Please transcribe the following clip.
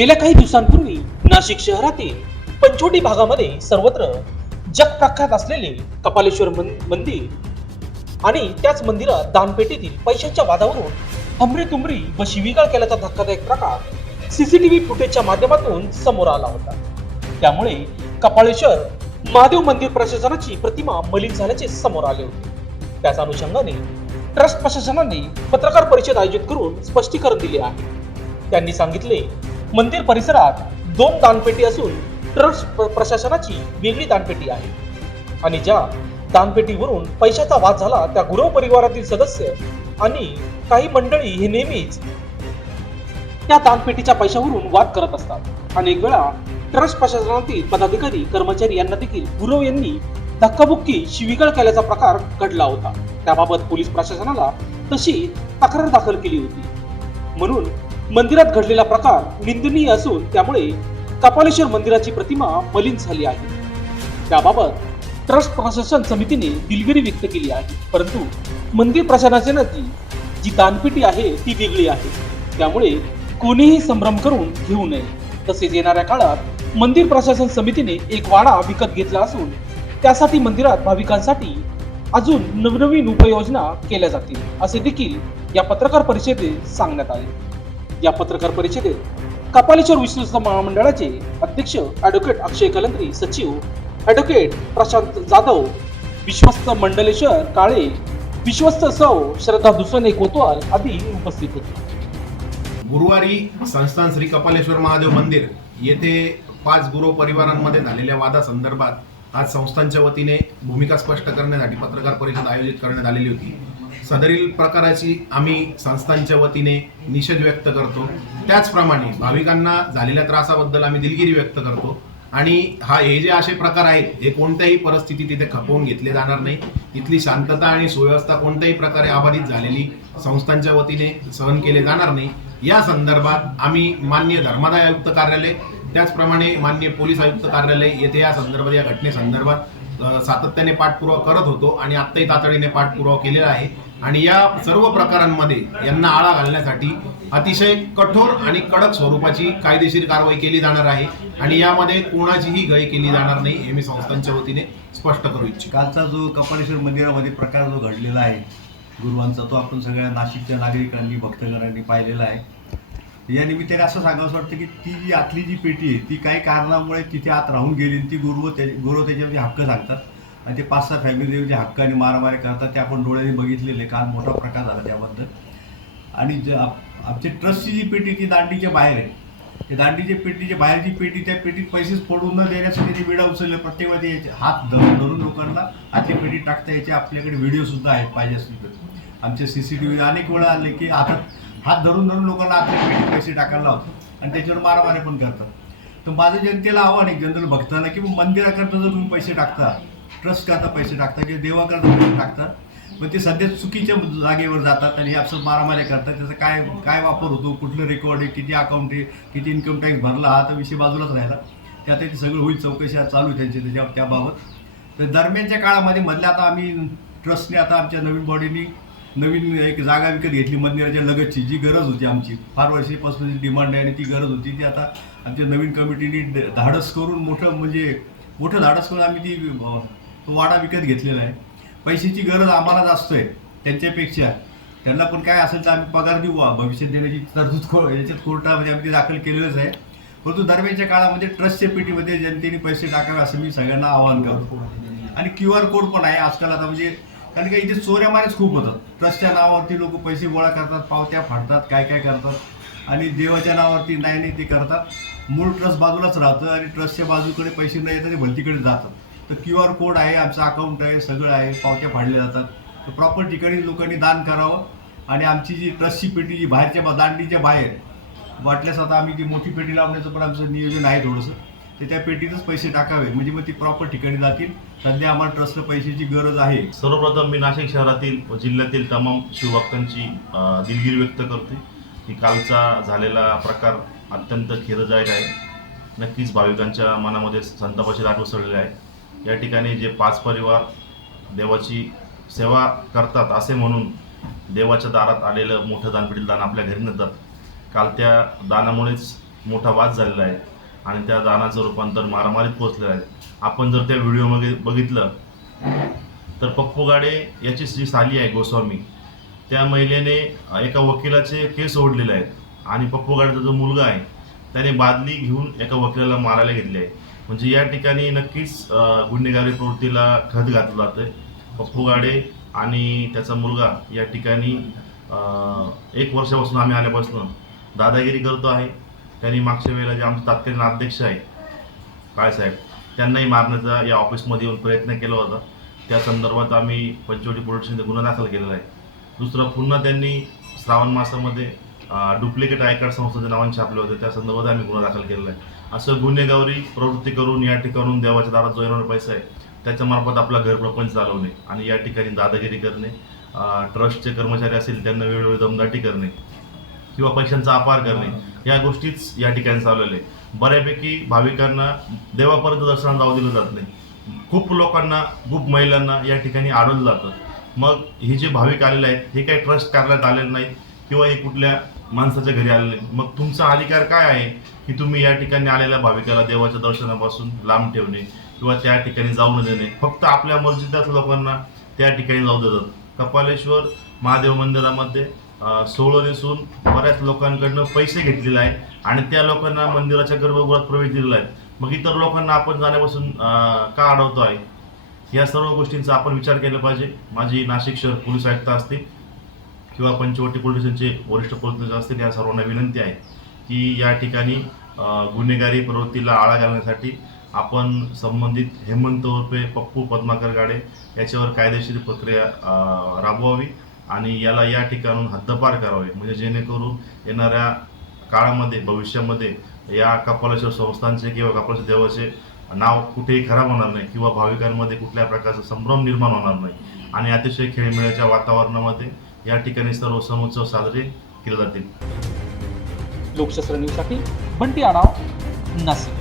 गेल्या काही दिवसांपूर्वी नाशिक शहरातील पंचवटी भागामध्ये सर्वत्र जगप्रख्यात असलेले कपालेश्वर मंदिर आणि त्याच मंदिरात दानपेटीतील पैशांच्या वादावरून हमरेतुमरी व शिवीगाळ केल्याचा धक्कादायक प्रकार सीसीटीव्ही फुटेजच्या माध्यमातून समोर आला होता. त्यामुळे कपाळेश्वर महादेव मंदिर प्रशासनाची प्रतिमा मलिन झाल्याचे समोर आले होते. त्याच अनुषंगाने ट्रस्ट प्रशासनाने पत्रकार परिषद आयोजित करून स्पष्टीकरण दिले आहे. त्यांनी सांगितले मंदिर परिसरात दोन दानपेटी असून ट्रस्ट प्रशासनाची वेगळी दानपेटी आहे. आणि ज्या दानपेटीवरून पैशाचा वाद झाला त्या गुरव परिवारातील सदस्य आणि काही मंडळी हे नेहमीच त्या दानपेटीच्या पैशावरून वाद करत असतात. अनेक वेळा ट्रस्ट प्रशासनातील पदाधिकारी कर्मचारी यांना देखील गुरव यांनी धक्काबुक्की शिवीगाळ केल्याचा प्रकार घडला होता. त्याबाबत पोलीस प्रशासनाला तशी तक्रार दाखल केली होती. म्हणून मंदिरात घडलेला प्रकार निंदनीय असून त्यामुळे कपालेश्वर मंदिराची प्रतिमा मलिन झाली आहे. त्याबाबत ट्रस्ट प्रशासन समितीने दिलगिरी व्यक्त केली आहे. परंतु मंदिर प्रशासनाची जी दानपेटी आहे ती वेगळी आहे. त्यामुळे कोणीही संभ्रम करून घेऊ नये. तसेच येणाऱ्या काळात मंदिर प्रशासन समितीने एक वाडा विकत घेतला असून त्यासाठी मंदिरात भाविकांसाठी अजून नवनवीन उपाययोजना केल्या जातील असे देखील या पत्रकार परिषदेत सांगण्यात आले. या पत्रकार परिषदेत कपालेश्वर विश्वस्त महामंडळाचे अध्यक्ष ॲडव्होकेट अक्षय कलंत्री सचिव ॲडव्होकेट प्रशांत जाधव विश्वस्त मंडलेश्वर काळे विश्वस्त सौ श्रद्धा दुसने कोतवाल आदी उपस्थित होते. गुरुवारी संस्थान श्री कपालेश्वर महादेव मंदिर येथे पाच गुरु परिवारांमध्ये झालेल्या वादासंदर्भात आज संस्थांच्या वतीने भूमिका स्पष्ट करण्यासाठी पत्रकार परिषद आयोजित करण्यात आलेली होती. सदरील प्रकाराची आम्ही संस्थांच्या वतीने निषेध व्यक्त करतो. त्याचप्रमाणे भाविकांना झालेल्या त्रासाबद्दल आम्ही दिलगिरी व्यक्त करतो. आणि हा हे जे असे प्रकार आहेत हे कोणत्याही परिस्थितीत तिथे खपवून घेतले जाणार नाही. इथली शांतता आणि सुव्यवस्था कोणत्याही प्रकारे अबाधित झालेली संस्थांच्या वतीने सहन केले जाणार नाही. या संदर्भात आम्ही मान्य धर्मादाय आयुक्त कार्यालय त्याचप्रमाणे मान्य पोलीस आयुक्त कार्यालय येथे या संदर्भात या घटनेसंदर्भात सातत्याने पाठपुरावा करत होतो आणि आत्ताही तातडीने पाठपुरावा केलेला आहे. आणि या सर्व प्रकारांमध्ये यांना आळा घालण्यासाठी अतिशय कठोर आणि कडक स्वरूपाची कायदेशीर कारवाई केली जाणार आहे. आणि यामध्ये कोणाचीही गय केली जाणार नाही हे मी संस्थांच्या वतीने स्पष्ट करू इच्छितो. कालचा जो कपालेश्वर मंदिरामध्ये प्रकार जो घडलेला आहे गुरुवांचा तो आपण सगळ्या नाशिकच्या नागरिकांनी भक्तगणांनी पाहिलेला आहे. या निमित्ताने असं सांगावं वाटतं की ती जी आतली जी पेटी आहे ती काही कारणामुळे तिथे आत राहून गेली ती गुरु त्या गुरु त्याच्यामध्ये हक्क सांगतात. आणि ते पाच सहा फॅमिली जे हक्काने मारामारी करतात ते आपण डोळ्याने बघितलेले काल मोठा प्रकार झाला त्याबद्दल. आणि ज आप- आमची ट्रस्टची जी पेटी ती दांडीच्या बाहेर आहे. ते दांडीच्या पेटीच्या बाहेरची पेटी त्या पेटीत पैसेच पडून न देण्यासाठी ते विडा उचलले प्रत्येकामध्ये याचे हात धरून धरून लोकांना आतली पेटी टाकता याचे आपल्याकडे व्हिडिओसुद्धा आहेत पाहिजे असतील तर. आमचे सी सी टी व्ही अनेक वेळा आले की हातात हात धरून धरून लोकांना आतली पेटी पैसे टाकायला लावतात. आणि त्याच्यावर मारामारी पण करतात. तर माझं जनतेला आव्हान आहे जनरल भक्तांना की मंदिराकरता जर तुम्ही पैसे टाकता ट्रस्ट करता पैसे टाकतात किंवा देवाकरता पैसे टाकतात. मग ते सध्या चुकीच्या जागेवर जातात आणि हे असं मारामाऱ्या करतात. त्याचा काय काय वापर होतो? कुठलं रेकॉर्ड आहे? किती अकाउंट आहे? किती इन्कम टॅक्स भरला? हा तर विषय बाजूलाच राहिला. त्यात ते सगळं होईल चौकशी चालू आहे त्यांची त्याच्या त्याबाबत. तर दरम्यानच्या काळामध्ये मधल्या आता आम्ही ट्रस्टने आता आमच्या नवीन बॉडीनी नवीन एक जागा विकत घेतली मंदिराच्या लगतची जी गरज होती आमची. फार वर्षापासून डिमांड आहे आणि ती गरज होती ती आता आमच्या नवीन कमिटीने धाडस करून मोठं म्हणजे मोठं धाडस करून आम्ही ती तो वाडा विकत घेतलेला आहे. पैशाची गरज आम्हाला जास्त आहे त्यांच्यापेक्षा. त्यांना पण काय असेल तर आम्ही पगार देऊ भविष्य भविष्यात देण्याची तरतूद को याच्यात कोर्टामध्ये आम्ही ते दाखल केलेलंच आहे. परंतु दरम्यानच्या काळामध्ये ट्रस्टच्या पेटीमध्ये जनतेने पैसे टाकावे असं मी सगळ्यांना आवाहन करतो. आणि क्यू आर कोड पण आहे आजकाल आता म्हणजे कारण का इथे चोऱ्यामारीच खूप होतात. ट्रस्टच्या नावावरती लोक पैसे गोळा करतात पावत्या फाडतात काय काय करतात. आणि देवाच्या नावावरती नाही नाही ते करतात. मूळ ट्रस्ट बाजूलाच राहतं आणि ट्रस्टच्या बाजूकडे पैसे न येतात ते भलतीकडे जातात. तर क्यू आर कोड आहे आमचं अकाउंट आहे सगळं आहे पावत्या फाडल्या जातात. तर प्रॉपर ठिकाणी लोकांनी दान करावं आणि आमची जी ट्रस्टची पेटी जी बाहेरच्या दांडीच्या बाहेर वाटल्यास आता आम्ही ती मोठी पेटी लावण्याचं पण आमचं नियोजन आहे थोडंसं तर त्या पेटीतच पैसे टाकावे. म्हणजे मग ती प्रॉपर ठिकाणी जातील. सध्या आम्हाला ट्रस्टला पैशाची गरज आहे. सर्वप्रथम मी नाशिक शहरातील व जिल्ह्यातील तमाम शिवभक्तांची दिलगिरी व्यक्त करते की कालचा झालेला प्रकार अत्यंत खेददायक आहे. नक्कीच भाविकांच्या मनामध्ये संतापाची लाट उसळलेली आहे. या ठिकाणी जे पाच परिवार देवाची सेवा करतात असे म्हणून देवाच्या दारात आलेलं मोठं दानपेटील दान आपल्या घरी नेतात. काल त्या दानामुळेच मोठा वाद झालेला आहे आणि त्या दानाचं रूपांतर मारामारीत पोहोचलेलं आहे. आपण जर त्या व्हिडिओमध्ये बघितलं तर पप्पू गाडे याची जी साली आहे गोस्वामी त्या महिलेने एका वकिलाचे केस ओढलेले आहेत आणि पप्पू गाडेचा जो मुलगा आहे त्याने बादली घेऊन एका वकिलाला मारायला घेतले आहे. म्हणजे या ठिकाणी नक्कीच गुन्हेगारी प्रवृत्तीला खत घातलं जातं पप्पू गाडे आणि त्याचा मुलगा या ठिकाणी एक वर्षापासून आम्ही आल्यापासून दादागिरी करतो आहे. त्यांनी मागच्या वेळेला जे आमचे तात्कालीन अध्यक्ष आहे काळसाहेब त्यांनाही मारण्याचा या ऑफिसमध्ये येऊन प्रयत्न केला होता. त्या संदर्भात आम्ही पंचवटी पोलीस स्टेशनमध्ये गुन्हा दाखल केलेला आहे. दुसरं पुन्हा त्यांनी श्रावण मासामध्ये डुप्लिकेट आयकर संस्थेच्या नावाने छापले होते त्या संदर्भात आम्ही गुन्हा दाखल केलेला आहे. असं गुन्हेगारी प्रवृत्ती करून या ठिकाणून देवाच्या दारात जो येणारा पैसा आहे. त्याच्यामार्फत आपला घर प्रपंच चालवणे आणि या ठिकाणी दादागिरी करणे ट्रस्टचे कर्मचारी असतील त्यांना वेळोवेळी दमदाटी करणे किंवा पैशांचा अपार करणे या गोष्टीच या ठिकाणी चालवलेल्या आहे. बऱ्यापैकी भाविकांना देवापर्यंत दर्शन जाऊ दिलं जात नाही. खूप लोकांना खूप महिलांना या ठिकाणी आढळलं जातं. मग हे जे भाविक आलेले आहेत हे काही ट्रस्ट कार्यालयात आलेले नाहीत किंवा हे कुठल्या माणसाच्या घरी आलेले. मग तुमचा अधिकार काय आहे की तुम्ही या ठिकाणी आलेल्या भाविकाला देवाच्या दर्शनापासून लांब ठेवणे किंवा त्या ठिकाणी जाऊ न देणे? फक्त आपल्या मर्जीच्याच लोकांना त्या ठिकाणी जाऊ देतात. कपालेश्वर महादेव मंदिरामध्ये सोळं दिसून नेसून बऱ्याच लोकांकडनं पैसे घेतलेले आहे आणि त्या लोकांना मंदिराच्या गर्भगृहात प्रवेश दिलेला आहे. मग इतर लोकांना आपण जाण्यापासून का अडवतो आहे? या सर्व गोष्टींचा आपण विचार केला पाहिजे. माझी नाशिक शहर पोलीस आयुक्त असतील. किंवा पंचवटी पोलीस स्टेशनचे वरिष्ठ पोलीस असतील या सर्वांना विनंती आहे की या ठिकाणी गुन्हेगारी प्रवृत्तीला आळा घालण्यासाठी आपण संबंधित हेमंत उर्फे पप्पू पद्माकर गाडे याच्यावर कायदेशीर प्रक्रिया राबवावी आणि याला या ठिकाणून हद्दपार करावे. म्हणजे जेणेकरून येणाऱ्या काळामध्ये भविष्यामध्ये या कपालेश्वर संस्थांचे किंवा कपालेश्वर देवाचे नाव कुठेही खराब होणार नाही किंवा भाविकांमध्ये कुठल्या प्रकारचा संभ्रम निर्माण होणार नाही. आणि अतिशय खेळमेळ्याच्या वातावरणामध्ये या ठिकाणी सर्व सण उत्सव साजरे केले जातील. लोकशास्त्र न्यूजसाठी बंटी आढाव नाशिक.